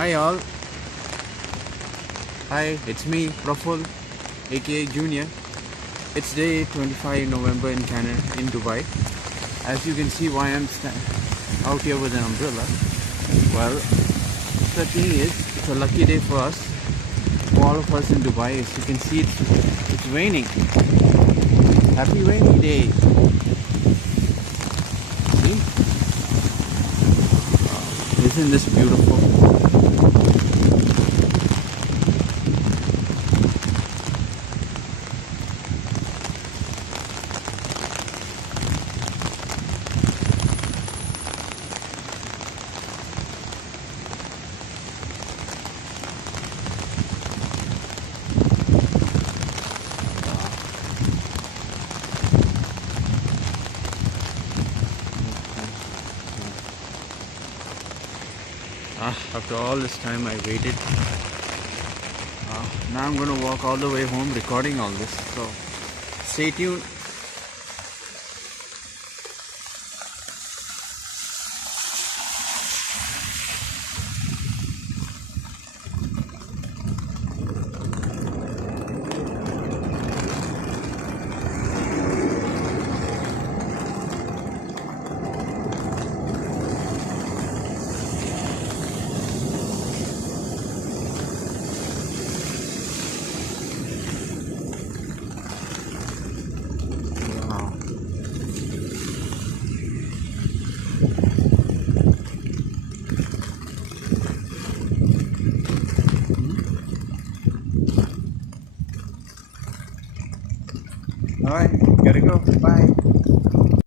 Hi all. Hi, it's me, Praful, aka Junior. It's day 25 November in Canada, in Dubai. As you can see why I'm out here with an umbrella. Well, the thing is, it's a lucky day for us, for all of us in Dubai. As you can see, it's raining. Happy rainy day. See? Isn't this beautiful? After all this time I waited. Now I'm gonna walk all the way home recording all this. So stay tuned.